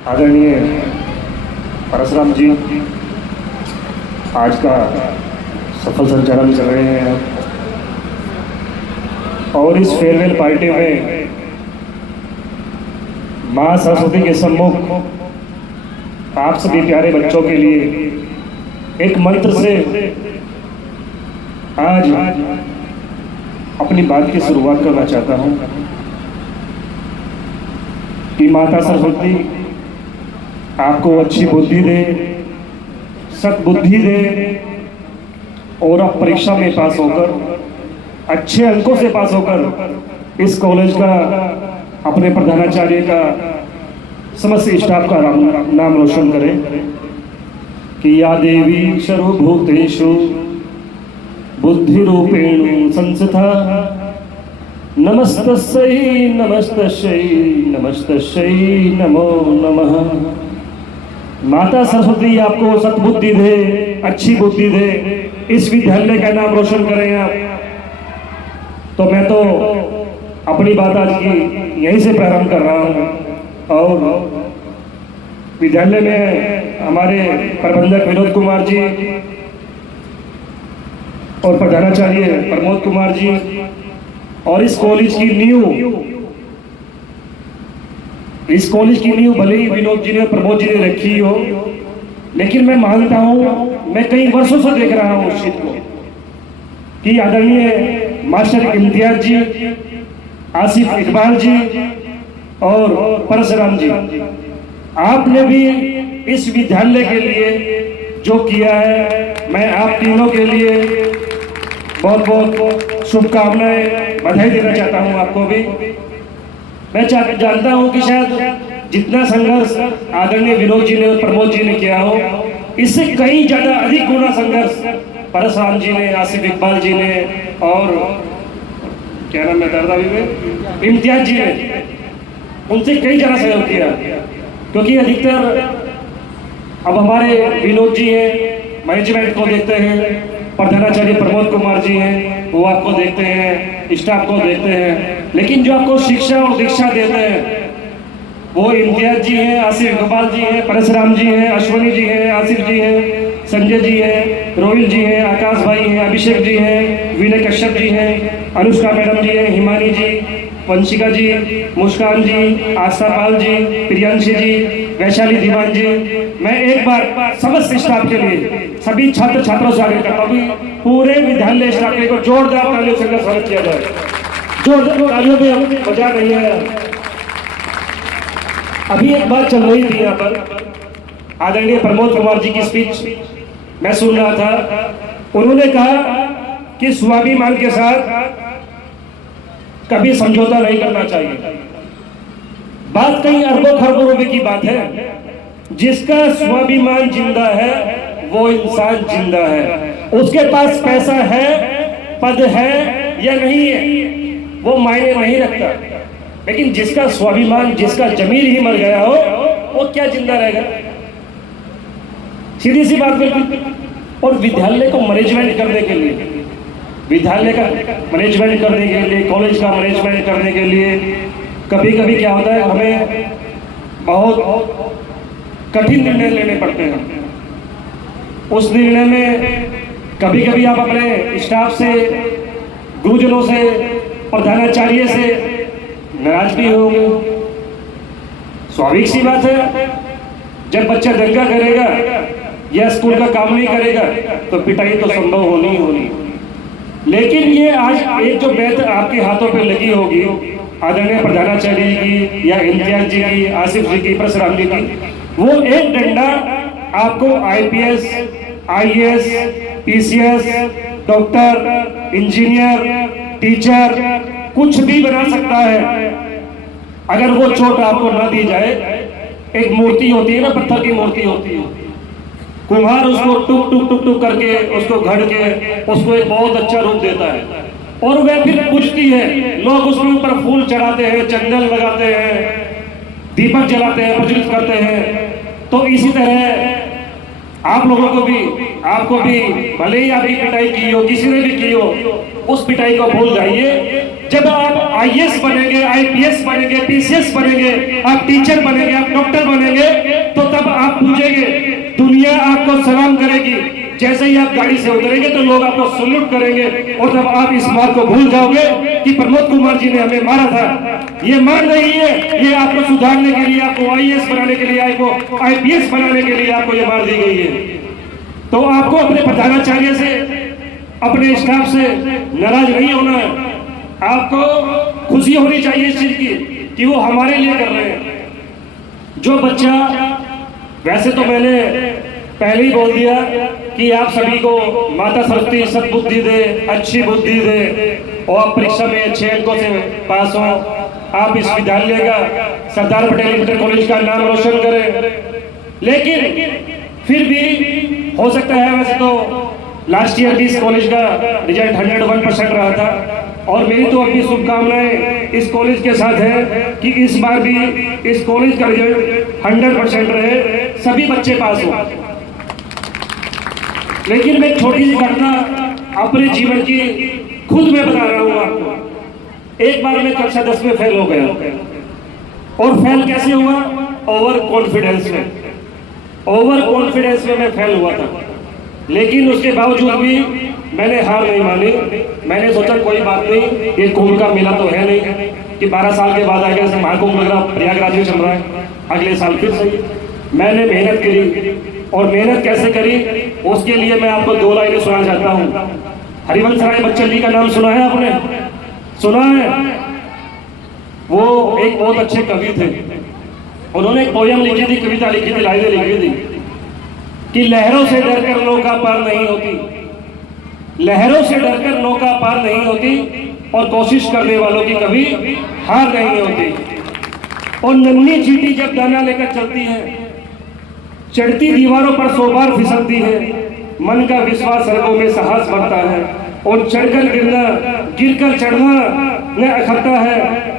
आदरणीय परशुराम जी आज का सफल संचालन कर रहे हैं और इस फेयरवेल पार्टी में मां सरस्वती के सम्मुख आप सभी प्यारे बच्चों के लिए एक मंत्र से आज अपनी बात की शुरुआत करना चाहता हूं कि माता सरस्वती आपको अच्छी बुद्धि दे, सद्बुद्धि दे और आप परीक्षा में पास होकर अच्छे अंकों से पास होकर इस कॉलेज का, अपने प्रधानाचार्य का, समस्त स्टाफ का नाम रोशन करें कि या देवी सर्वभूतेषु बुद्धि रूपेण संस्था नमस्तस्यै नमस्तस्यै नमस्तस्यै नमो नमः। माता सरस्वती आपको सद्बुद्धि दे, अच्छी बुद्धि दे, इस विद्यालय का नाम रोशन करें आप। तो मैं तो अपनी बात आज की यहीं से प्रारंभ कर रहा हूँ और विद्यालय में हमारे प्रबंधक विनोद कुमार जी और प्रधानाचार्य प्रमोद कुमार जी और इस कॉलेज की नींव भले ही विनोद जी ने, प्रमोद जी ने रखी हो, लेकिन मैं मानता हूं, मैं कई वर्षों से देख रहा हूं उस चीज को कि आदरणीय मास्टर इम्तियाज जी, आसिफ इकबाल जी और परशुराम जी, आपने भी इस विद्यालय के लिए जो किया है, मैं आप तीनों के लिए बहुत बहुत शुभकामनाएं, बधाई देना चाहता हूं आपको भी। मैं जानता हूं कि शायद जितना संघर्ष आदरणीय विनोद जी ने और प्रमोद जी ने किया हो, इससे कई ज्यादा अधिक गुना संघर्ष परशुराम जी ने, आसिफ इकबाल जी ने और क्या नाम है दादा भी इम्तियाज जी ने, उनसे कई ज्यादा सहयोग किया। क्योंकि अधिकतर अब हमारे विनोद जी हैं, मैनेजमेंट को देखते हैं, प्रधानाचार्य प्रमोद कुमार जी हैं, वो आपको देखते हैं, स्टाफ को देखते हैं, लेकिन जो आपको शिक्षा और दीक्षा देते हैं वो इम्तियाज जी हैं, आसिफ इकबाल जी हैं, परशुराम जी हैं, अश्वनी जी हैं, आसिफ जी हैं, संजय जी हैं, रोहिल जी हैं, आकाश भाई हैं, अभिषेक जी हैं, विनय कश्यप जी हैं, अनुष्का मैडम जी हैं, हिमानी जी, वंशिका जी, मुस्कान जी, आस्था पाल जी, प्रियांशी जी, वैशाली दीवान जी। मैं एक बार समस्त स्टाफ के लिए सभी छात्र छात्रों से आग्रह करता हूँ पूरे विद्यालय स्टाफ को जोरदार तालियों से स्वागत किया जाए। जोरदार तालियों में मजा नहीं है। अभी एक बात चल रही थी यहाँ पर, आदरणीय प्रमोद कुमार जी की स्पीच मैं सुन रहा था। उन्होंने कहा कि स्वाभिमान के साथ कभी समझौता नहीं करना चाहिए। बात कई अरबों खरबों रुपए की बात है। जिसका स्वाभिमान जिंदा है वो इंसान जिंदा है। उसके पास पैसा है, पद है या नहीं है, वो मायने नहीं रखता, लेकिन जिसका स्वाभिमान, जिसका जमीर ही मर गया हो, वो क्या जिंदा रहेगा? सीधी सी बात बिल्कुल। और विद्यालय को मैनेजमेंट करने के लिए, विद्यालय का मैनेजमेंट करने के लिए, कॉलेज का मैनेजमेंट करने के लिए कभी कभी क्या होता है, हमें बहुत कठिन निर्णय लेने पड़ते हैं। उस निर्णय में कभी कभी आप अपने स्टाफ से, गुरुजनों से, प्रधानाचार्य से नाराज भी होंगे। स्वाभाविक सी बात है, जब बच्चा दंगा करेगा या स्कूल का काम नहीं करेगा तो पिटाई तो संभव होनी ही होनी। लेकिन ये आज एक जो बैत आपके हाथों पे लगी होगी, आदरणीय प्रधानाचार्य जी की या इम्तियाज जी की, आसिफ जी की, परशुराम जी की, वो एक डंडा आपको IPS, IAS, PCS, doctor, engineer, teacher, कुछ भी बना सकता है। अगर वो चोट आपको ना दी जाए, एक मूर्ति होती है ना, पत्थर की मूर्ति होती है, कुम्हार उसको टुक टुक टुक टुक करके, उसको घड़ के उसको एक बहुत अच्छा रूप देता है और वह फिर बुझती है। लोग उसके ऊपर फूल चढ़ाते हैं, चंदन लगाते हैं, दीपक जलाते हैं, प्रज्वलित करते हैं। तो इसी तरह आप लोगों को भी, आपको भी, भले ही आपकी पिटाई की हो, किसी ने भी की हो, उस पिटाई को भूल जाइए। जब आप IAS बनेंगे, IPS बनेंगे, PCS बनेंगे, आप टीचर बनेंगे, आप डॉक्टर बनेंगे, आपको सलाम करेगी। जैसे ही आप गाड़ी से उतरेंगे तो लोग आपको सल्यूट करेंगे और तब आप इस बात को भूल जाओगे कि प्रमोद कुमार जी ने हमें मारा था। ये मार नहीं है, ये आपको सुधारने के लिए, आपको आईएएस बनाने के लिए, आपको आईपीएस बनाने के लिए आपको ये मार दी गई है। तो आपको अपने प्रधानाचार्य से, अपने स्टाफ से नाराज नहीं होना है। आपको खुशी होनी चाहिए इस चीज की कि वो हमारे लिए कर रहे हैं। जो बच्चा, वैसे तो मैंने पहले ही बोल दिया कि आप सभी को माता सरस्वती सद्बुद्धि दे, अच्छी बुद्धि दे और आप परीक्षा में अच्छे अंकों से पास हो। आप इस विद्यालय का, सरदार पटेल इंटर कॉलेज का नाम रोशन करें। लेकिन फिर भी हो सकता है, वैसे तो लास्ट ईयर भी इस कॉलेज का रिजल्ट 101% रहा था और मेरी तो अपनी शुभकामनाएं इस कॉलेज के साथ है कि इस बार भी इस कॉलेज का रिजल्ट 100% रहे, सभी बच्चे पास हो। लेकिन मैं छोटी सी घटना अपने जीवन की खुद में बता रहा हूं आपको। एक बार मैं कक्षा 10 में फेल हो गया और फेल कैसे हुआ? ओवर कॉन्फिडेंस में। ओवर कॉन्फिडेंस में मैं फेल हुआ था, लेकिन उसके बावजूद भी मैंने हार नहीं मानी। मैंने सोचा कोई बात नहीं, ये कुंभ का मेला तो है नहीं कि 12 साल के बाद आगे महाकुंभ वगैरह प्रयागराज में चल रहा है, अगले साल फिर सही। मैंने मेहनत करी और मेहनत कैसे करी उसके लिए मैं आपको 2 लाइनें सुनाना चाहता हूँ। हरिवंश राय बच्चन जी का नाम सुना है आपने? सुना है? वो एक बहुत अच्छे कवि थे। उन्होंने एक पोयम लिखी थी, कविता लिखी थी, लाइनें लिखी थी कि लहरों से डरकर नौका पार नहीं होती, लहरों से डरकर नौका पार नहीं होती और कोशिश करने वालों की कभी हार नहीं होती। और नन्ही चींटी जब दाना लेकर चलती है, चढ़ती दीवारों पर 100 बार फिसलती है, मन का विश्वास रगों में साहस बढ़ता है और चढ़कर गिरना, गिरकर चढ़ना न अखरता है।